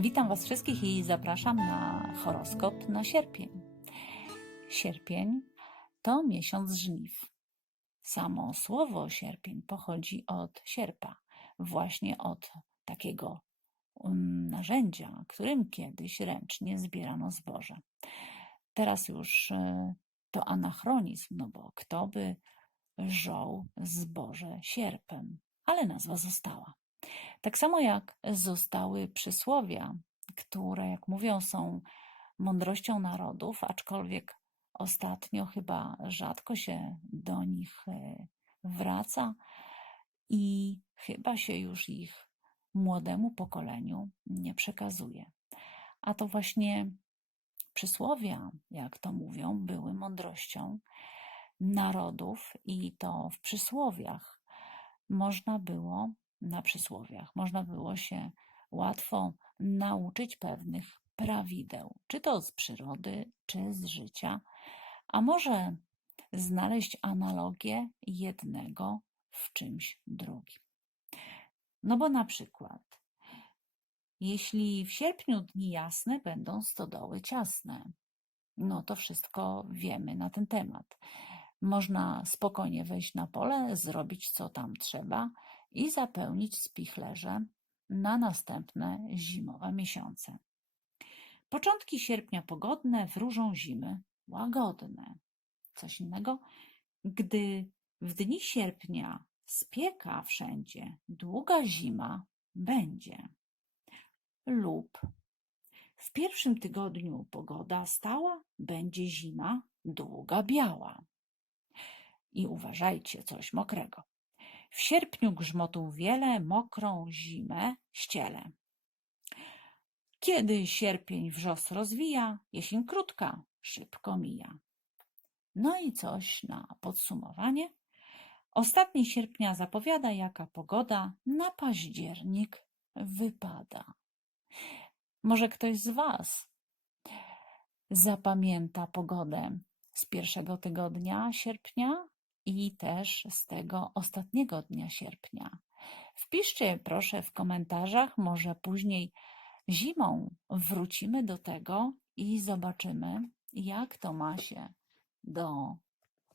Witam Was wszystkich i zapraszam na horoskop na sierpień. Sierpień to miesiąc żniw. Samo słowo sierpień pochodzi od sierpa, właśnie od takiego um, narzędzia, którym kiedyś ręcznie zbierano zboże. Teraz już e, to anachronizm, no bo kto by żął zboże sierpem, ale nazwa została. Tak samo jak zostały przysłowia, które, jak mówią, są mądrością narodów, aczkolwiek ostatnio chyba rzadko się do nich e, wraca i chyba się już ich młodemu pokoleniu nie przekazuje. A to właśnie przysłowia, jak to mówią, były mądrością narodów i to w przysłowiach można było na przysłowiach. Można było się łatwo nauczyć pewnych prawideł, czy to z przyrody, czy z życia, a może znaleźć analogię jednego w czymś drugim. No bo na przykład, jeśli w sierpniu dni jasne będą stodoły ciasne, no to wszystko wiemy na ten temat. Można spokojnie wejść na pole, zrobić co tam trzeba i zapełnić spichlerze na następne zimowe miesiące. Początki sierpnia pogodne, wróżą zimy łagodne. Coś innego, gdy w dni sierpnia spieka wszędzie, długa zima będzie. Lub w pierwszym tygodniu pogoda stała, będzie zima długa biała. I uważajcie, coś mokrego. W sierpniu grzmotów wiele, mokrą zimę ściele. Kiedy sierpień wrzos rozwija, jesień krótka, szybko mija. No i coś na podsumowanie. Ostatni sierpnia zapowiada, jaka pogoda na październik wypada. Może ktoś z Was zapamięta pogodę z pierwszego tygodnia sierpnia i też z tego ostatniego dnia sierpnia. Wpiszcie proszę w komentarzach, może później zimą wrócimy do tego i zobaczymy, jak to ma się do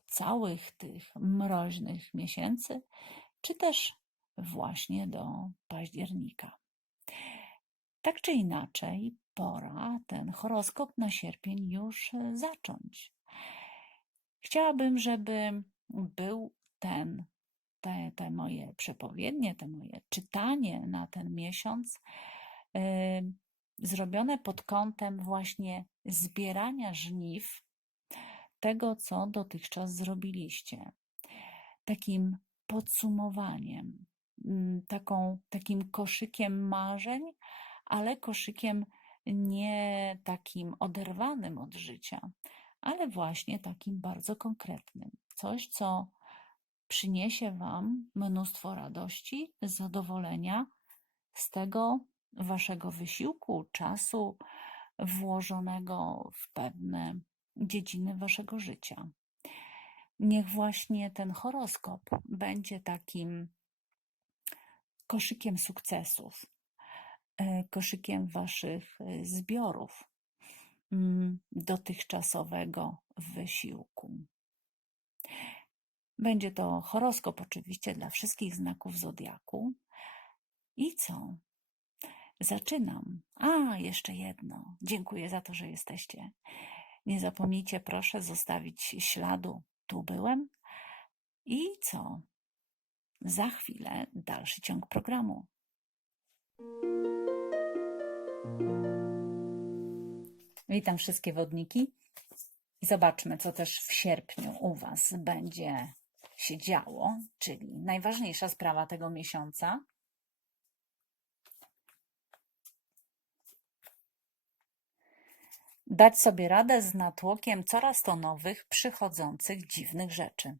całych tych mroźnych miesięcy, czy też właśnie do października. Tak czy inaczej, pora ten horoskop na sierpień już zacząć. Chciałabym, żeby był ten, te, te moje przepowiednie, te moje czytanie na ten miesiąc yy, zrobione pod kątem właśnie zbierania żniw tego, co dotychczas zrobiliście. Takim podsumowaniem, mm, taką, takim koszykiem marzeń, ale koszykiem nie takim oderwanym od życia, ale właśnie takim bardzo konkretnym. Coś, co przyniesie Wam mnóstwo radości, zadowolenia z tego Waszego wysiłku, czasu włożonego w pewne dziedziny Waszego życia. Niech właśnie ten horoskop będzie takim koszykiem sukcesów, e, koszykiem Waszych e, zbiorów mm, dotychczasowego wysiłku. Będzie to horoskop oczywiście dla wszystkich znaków zodiaku. I co? Zaczynam. A, jeszcze jedno. Dziękuję za to, że jesteście. Nie zapomnijcie, proszę, zostawić śladu. Tu byłem. I co? Za chwilę dalszy ciąg programu. Witam wszystkie wodniki i zobaczmy, co też w sierpniu u Was będzie się działo, czyli najważniejsza sprawa tego miesiąca. Dać sobie radę z natłokiem coraz to nowych, przychodzących dziwnych rzeczy.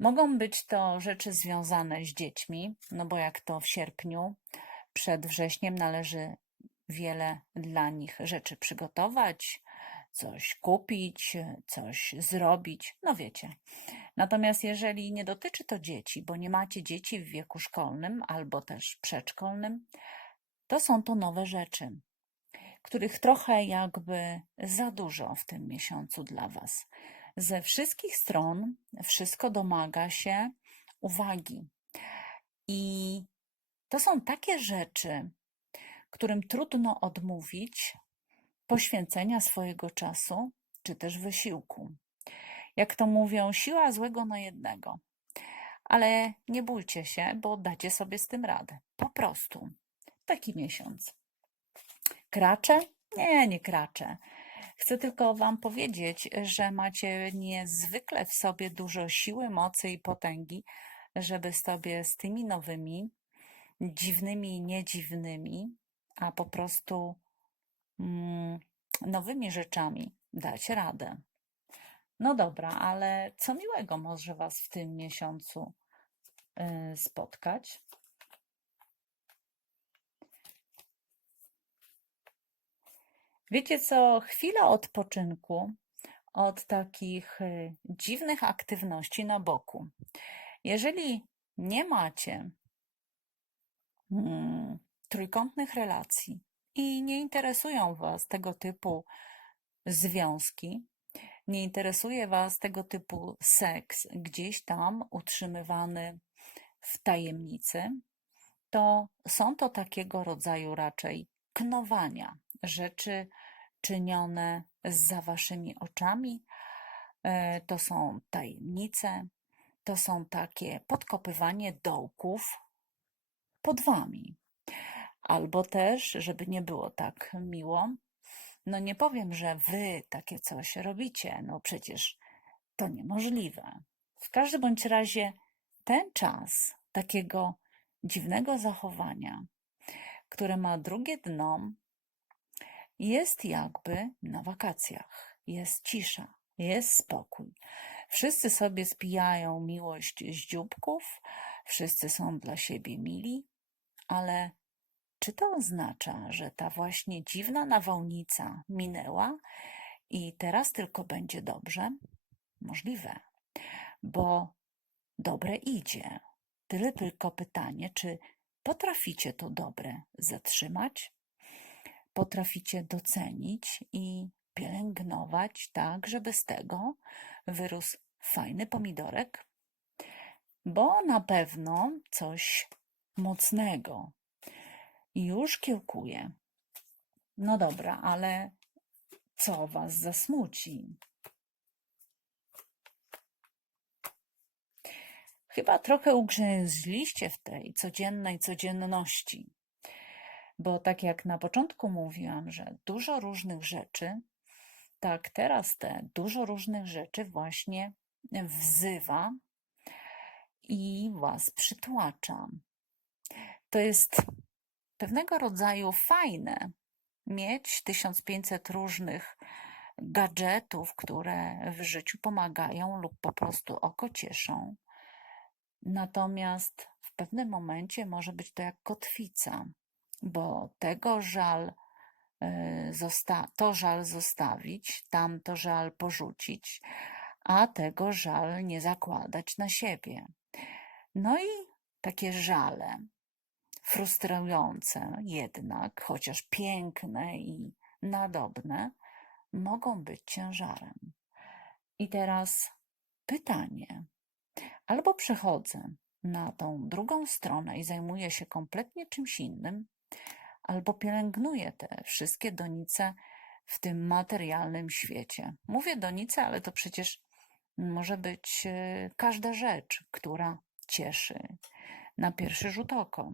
Mogą być to rzeczy związane z dziećmi, no bo jak to w sierpniu, przed wrześniem należy wiele dla nich rzeczy przygotować, coś kupić, coś zrobić, no wiecie. Natomiast jeżeli nie dotyczy to dzieci, bo nie macie dzieci w wieku szkolnym albo też przedszkolnym, to są to nowe rzeczy, których trochę jakby za dużo w tym miesiącu dla Was. Ze wszystkich stron wszystko domaga się uwagi. I to są takie rzeczy, którym trudno odmówić poświęcenia swojego czasu czy też wysiłku. Jak to mówią, siła złego na jednego. Ale nie bójcie się, bo dacie sobie z tym radę. Po prostu. Taki miesiąc. Kraczę? Nie, nie kraczę. Chcę tylko Wam powiedzieć, że macie niezwykle w sobie dużo siły, mocy i potęgi, żeby sobie z tymi nowymi, dziwnymi i niedziwnymi, a po prostu mm, nowymi rzeczami dać radę. No dobra, ale co miłego może Was w tym miesiącu y, spotkać? Wiecie co, chwila odpoczynku od takich y, dziwnych aktywności na boku. Jeżeli nie macie mm, trójkątnych relacji i nie interesują Was tego typu związki, nie interesuje Was tego typu seks gdzieś tam utrzymywany w tajemnicy, to są to takiego rodzaju raczej knowania, rzeczy czynione za Waszymi oczami. E, to są tajemnice, to są takie podkopywanie dołków pod Wami. Albo też, żeby nie było tak miło, no nie powiem, że wy takie coś robicie, no przecież to niemożliwe. W każdym bądź razie ten czas takiego dziwnego zachowania, które ma drugie dno, jest jakby na wakacjach. Jest cisza, jest spokój. Wszyscy sobie spijają miłość z dzióbków, wszyscy są dla siebie mili, ale czy to oznacza, że ta właśnie dziwna nawałnica minęła i teraz tylko będzie dobrze? Możliwe, bo dobre idzie. Tyle tylko pytanie, czy potraficie to dobre zatrzymać? Potraficie docenić i pielęgnować tak, żeby z tego wyrósł fajny pomidorek? Bo na pewno coś mocnego już kiełkuje. No dobra, ale co was zasmuci? Chyba trochę ugrzęźliście w tej codziennej codzienności. Bo tak jak na początku mówiłam, że dużo różnych rzeczy, tak teraz te dużo różnych rzeczy właśnie wzywa i was przytłacza. To jest pewnego rodzaju fajne mieć 1500 różnych gadżetów, które w życiu pomagają lub po prostu oko cieszą. Natomiast w pewnym momencie może być to jak kotwica, bo tego żal y, to żal zostawić, tamto żal porzucić, a tego żal nie zakładać na siebie. No i takie żale frustrujące jednak, chociaż piękne i nadobne, mogą być ciężarem. I teraz pytanie. Albo przechodzę na tą drugą stronę i zajmuję się kompletnie czymś innym, albo pielęgnuję te wszystkie donice w tym materialnym świecie. Mówię donice, ale to przecież może być e, każda rzecz, która cieszy na pierwszy rzut oka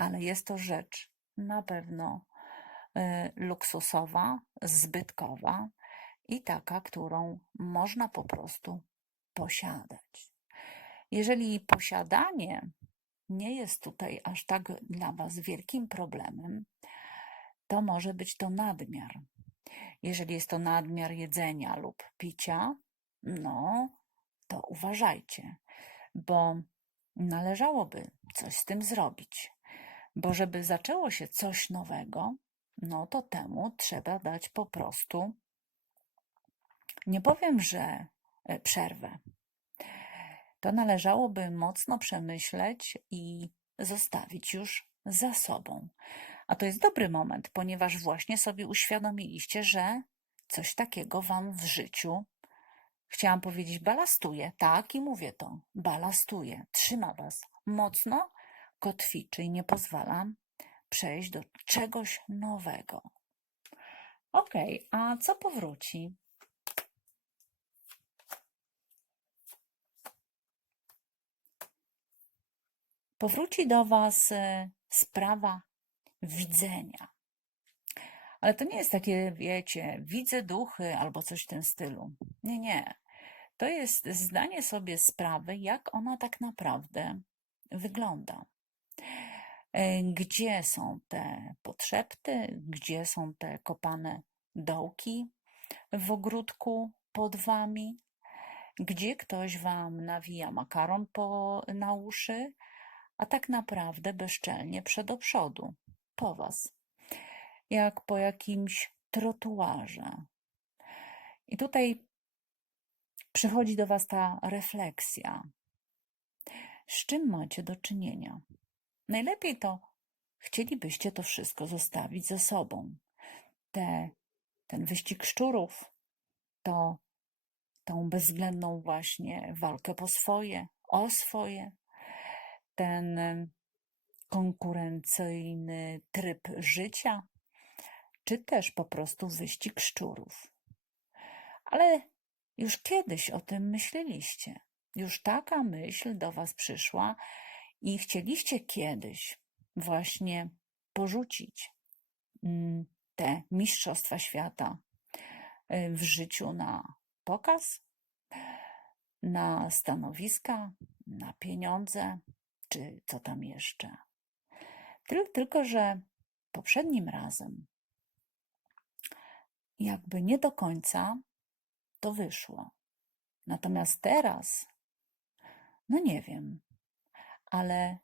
ale jest to rzecz na pewno y, luksusowa, zbytkowa i taka, którą można po prostu posiadać. Jeżeli posiadanie nie jest tutaj aż tak dla Was wielkim problemem, to może być to nadmiar. Jeżeli jest to nadmiar jedzenia lub picia, no to uważajcie, bo należałoby coś z tym zrobić. Bo żeby zaczęło się coś nowego, no to temu trzeba dać po prostu, nie powiem, że e, przerwę. To należałoby mocno przemyśleć i zostawić już za sobą. A to jest dobry moment, ponieważ właśnie sobie uświadomiliście, że coś takiego wam w życiu, chciałam powiedzieć, balastuje. Tak, i mówię to, balastuje, trzyma was mocno, kotwiczy i nie pozwala przejść do czegoś nowego. Okej, a co powróci? Powróci do Was e, sprawa widzenia. Ale to nie jest takie, wiecie, widzę duchy albo coś w tym stylu. Nie, nie. To jest zdanie sobie sprawy, jak ona tak naprawdę wygląda. E, Gdzie są te podszepty, gdzie są te kopane dołki w ogródku pod wami, gdzie ktoś wam nawija makaron po, na uszy, a tak naprawdę bezczelnie przed przodu, po was, jak po jakimś trotuarze. I tutaj przychodzi do was ta refleksja. Z czym macie do czynienia? Najlepiej to chcielibyście to wszystko zostawić ze sobą. Te, ten wyścig szczurów, to tą bezwzględną właśnie walkę po swoje, o swoje, ten konkurencyjny tryb życia, czy też po prostu wyścig szczurów. Ale już kiedyś o tym myśleliście. Już taka myśl do Was przyszła i chcieliście kiedyś właśnie porzucić mm, te mistrzostwa świata y, w życiu na pokaz, na stanowiska, na pieniądze, czy co tam jeszcze. Tyl- Tylko, że poprzednim razem jakby nie do końca to wyszło. Natomiast teraz, no nie wiem, ale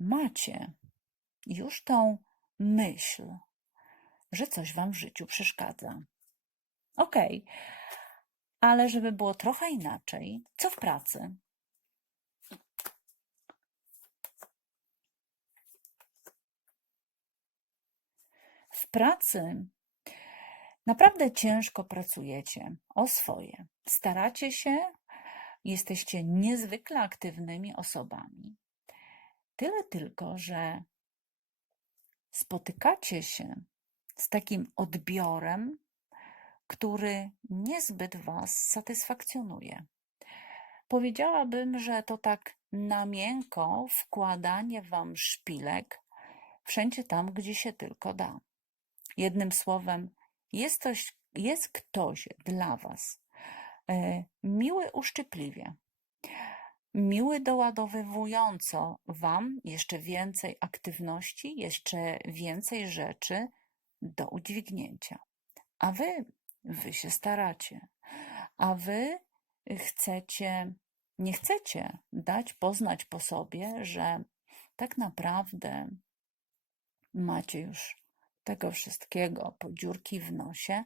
macie już tą myśl, że coś wam w życiu przeszkadza. Okej, ale żeby było trochę inaczej, co w pracy? W pracy naprawdę ciężko pracujecie o swoje. Staracie się, jesteście niezwykle aktywnymi osobami. Tyle tylko, że spotykacie się z takim odbiorem, który niezbyt Was satysfakcjonuje. Powiedziałabym, że to tak na miękko wkładanie Wam szpilek wszędzie tam, gdzie się tylko da. Jednym słowem, jest ktoś, jest ktoś dla Was miły uszczypliwie, miły doładowywująco Wam jeszcze więcej aktywności, jeszcze więcej rzeczy do udźwignięcia. A Wy, Wy się staracie, a Wy chcecie, nie chcecie dać poznać po sobie, że tak naprawdę macie już tego wszystkiego po dziurki w nosie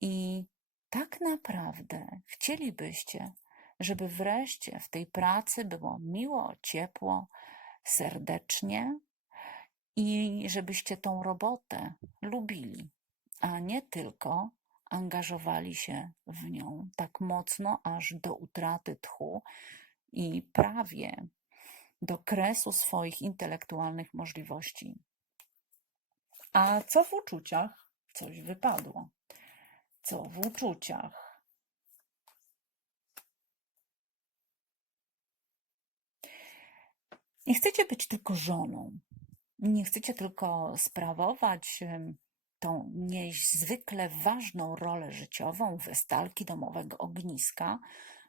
i tak naprawdę chcielibyście, żeby wreszcie w tej pracy było miło, ciepło, serdecznie i żebyście tą robotę lubili, a nie tylko angażowali się w nią tak mocno, aż do utraty tchu i prawie do kresu swoich intelektualnych możliwości. A co w uczuciach? Coś wypadło. Co w uczuciach? Nie chcecie być tylko żoną. Nie chcecie tylko sprawować tą niezwykle ważną rolę życiową westalki domowego ogniska,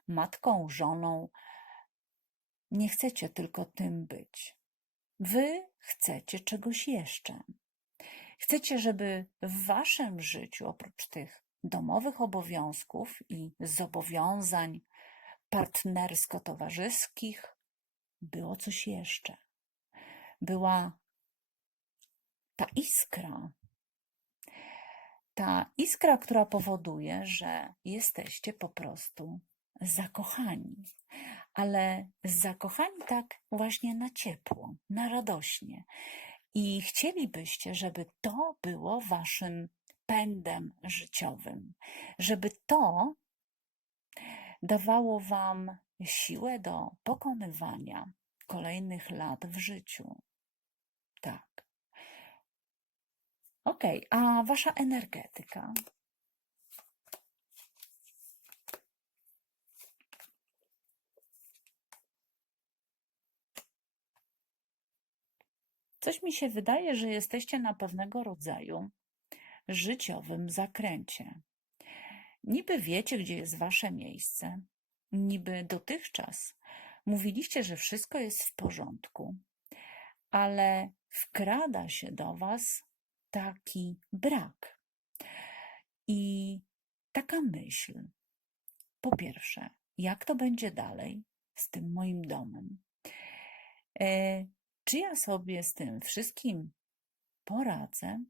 matką, żoną. Nie chcecie tylko tym być. Wy chcecie czegoś jeszcze. Chcecie, żeby w waszym życiu, oprócz tych domowych obowiązków i zobowiązań partnersko-towarzyskich, było coś jeszcze. Była ta iskra. Ta iskra, która powoduje, że jesteście po prostu zakochani. ale zakochani tak właśnie na ciepło, na radośnie. I chcielibyście, żeby to było waszym pędem życiowym, żeby to dawało wam siłę do pokonywania kolejnych lat w życiu. Tak. Okej, a wasza energetyka? Coś mi się wydaje, że jesteście na pewnego rodzaju życiowym zakręcie. Niby wiecie, gdzie jest wasze miejsce, niby dotychczas mówiliście, że wszystko jest w porządku, ale wkrada się do was taki brak i taka myśl. Po pierwsze, jak to będzie dalej z tym moim domem? E, czy ja sobie z tym wszystkim poradzę?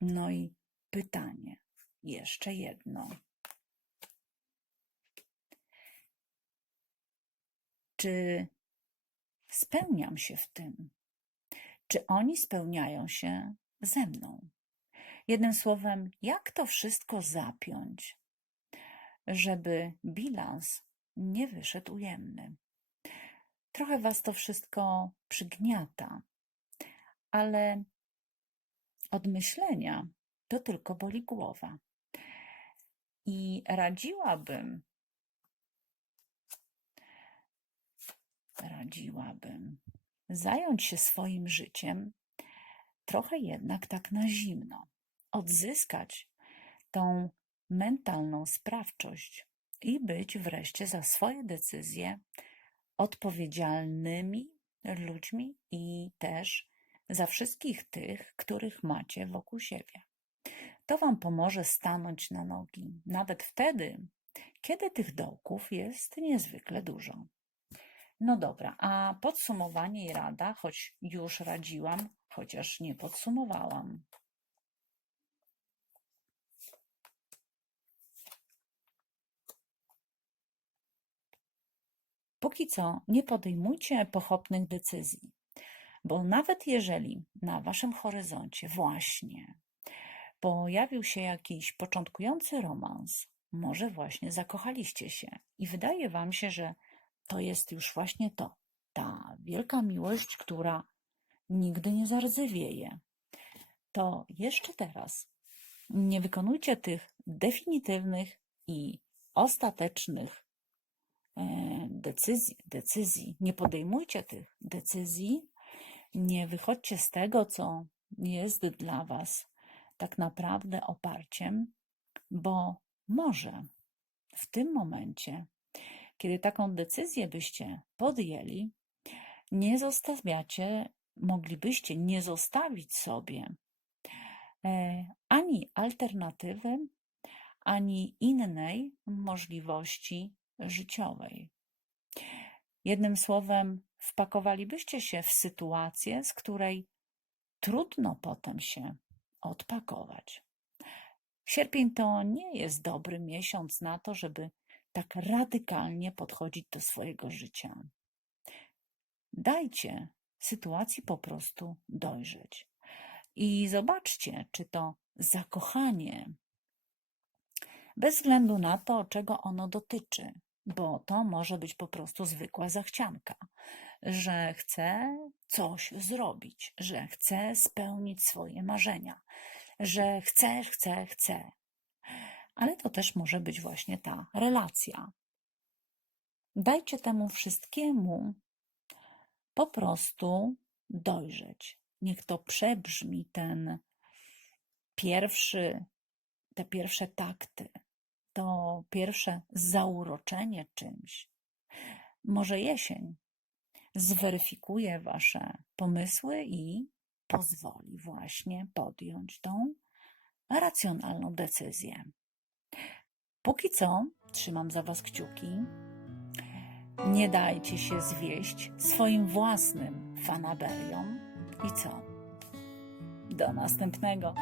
No i pytanie, jeszcze jedno. Czy spełniam się w tym? Czy oni spełniają się ze mną? Jednym słowem, jak to wszystko zapiąć, żeby bilans nie wyszedł ujemny? Trochę was to wszystko przygniata, ale od myślenia to tylko boli głowa. I radziłabym, radziłabym zająć się swoim życiem trochę jednak tak na zimno, odzyskać tą mentalną sprawczość i być wreszcie za swoje decyzje odpowiedzialnymi ludźmi i też za wszystkich tych, których macie wokół siebie. To Wam pomoże stanąć na nogi, nawet wtedy, kiedy tych dołków jest niezwykle dużo. No dobra, a podsumowanie i rada, choć już radziłam, chociaż nie podsumowałam. Póki co nie podejmujcie pochopnych decyzji, bo nawet jeżeli na waszym horyzoncie właśnie pojawił się jakiś początkujący romans, może właśnie zakochaliście się i wydaje wam się, że to jest już właśnie to, ta wielka miłość, która nigdy nie zardzewieje, to jeszcze teraz nie wykonujcie tych definitywnych i ostatecznych e, decyzji, decyzji. Nie podejmujcie tych decyzji, nie wychodźcie z tego, co jest dla Was tak naprawdę oparciem, bo może w tym momencie, kiedy taką decyzję byście podjęli, nie zostawiacie, moglibyście nie zostawić sobie e, ani alternatywy, ani innej możliwości życiowej. Jednym słowem, wpakowalibyście się w sytuację, z której trudno potem się odpakować. Sierpień to nie jest dobry miesiąc na to, żeby tak radykalnie podchodzić do swojego życia. Dajcie sytuacji po prostu dojrzeć. I zobaczcie, czy to zakochanie, bez względu na to, czego ono dotyczy, bo to może być po prostu zwykła zachcianka, że chce coś zrobić, że chce spełnić swoje marzenia, że chce, chce, chce. Ale to też może być właśnie ta relacja. Dajcie temu wszystkiemu po prostu dojrzeć. Niech to przebrzmi ten pierwszy, te pierwsze takty, to pierwsze zauroczenie czymś. Może jesień zweryfikuje Wasze pomysły i pozwoli właśnie podjąć tą racjonalną decyzję. Póki co trzymam za Was kciuki. Nie dajcie się zwieść swoim własnym fanaberiom. I co? Do następnego.